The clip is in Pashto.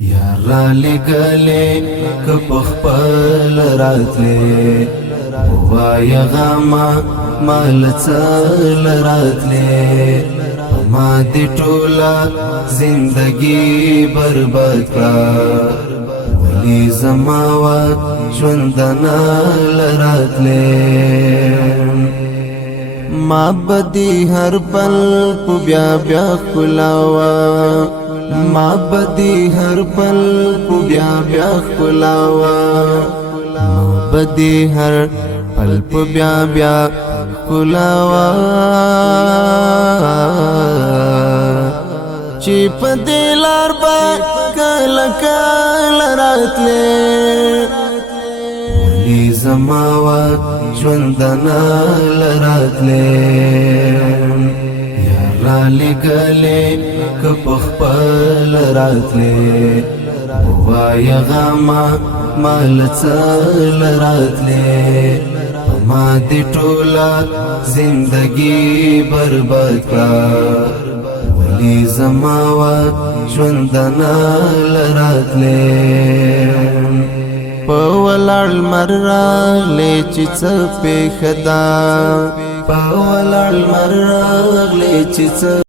यारा लॻले कपखपल रातले वाय गामा माल चल रातले मादी टोला जिंदगी बर्बाद का वली जमावा ژوندنال रातले ما بدی هر پل کو بیا بیا خلاوا ما بدی هر پل کو بیا بیا خلاوا ما بدی هر پل کو بیا بیا خلاوا چی په دلار با کل کل راتله ولی زماوا ژوندنال راتله یارا لګلې کپخپل راتله وای غما مال چل راتله ما دې ټولا زندگی برباد کا ولی زماوا ژوندنال راتله پولړ مرغلې چې څه په خدا پولړ مرغلې چې څه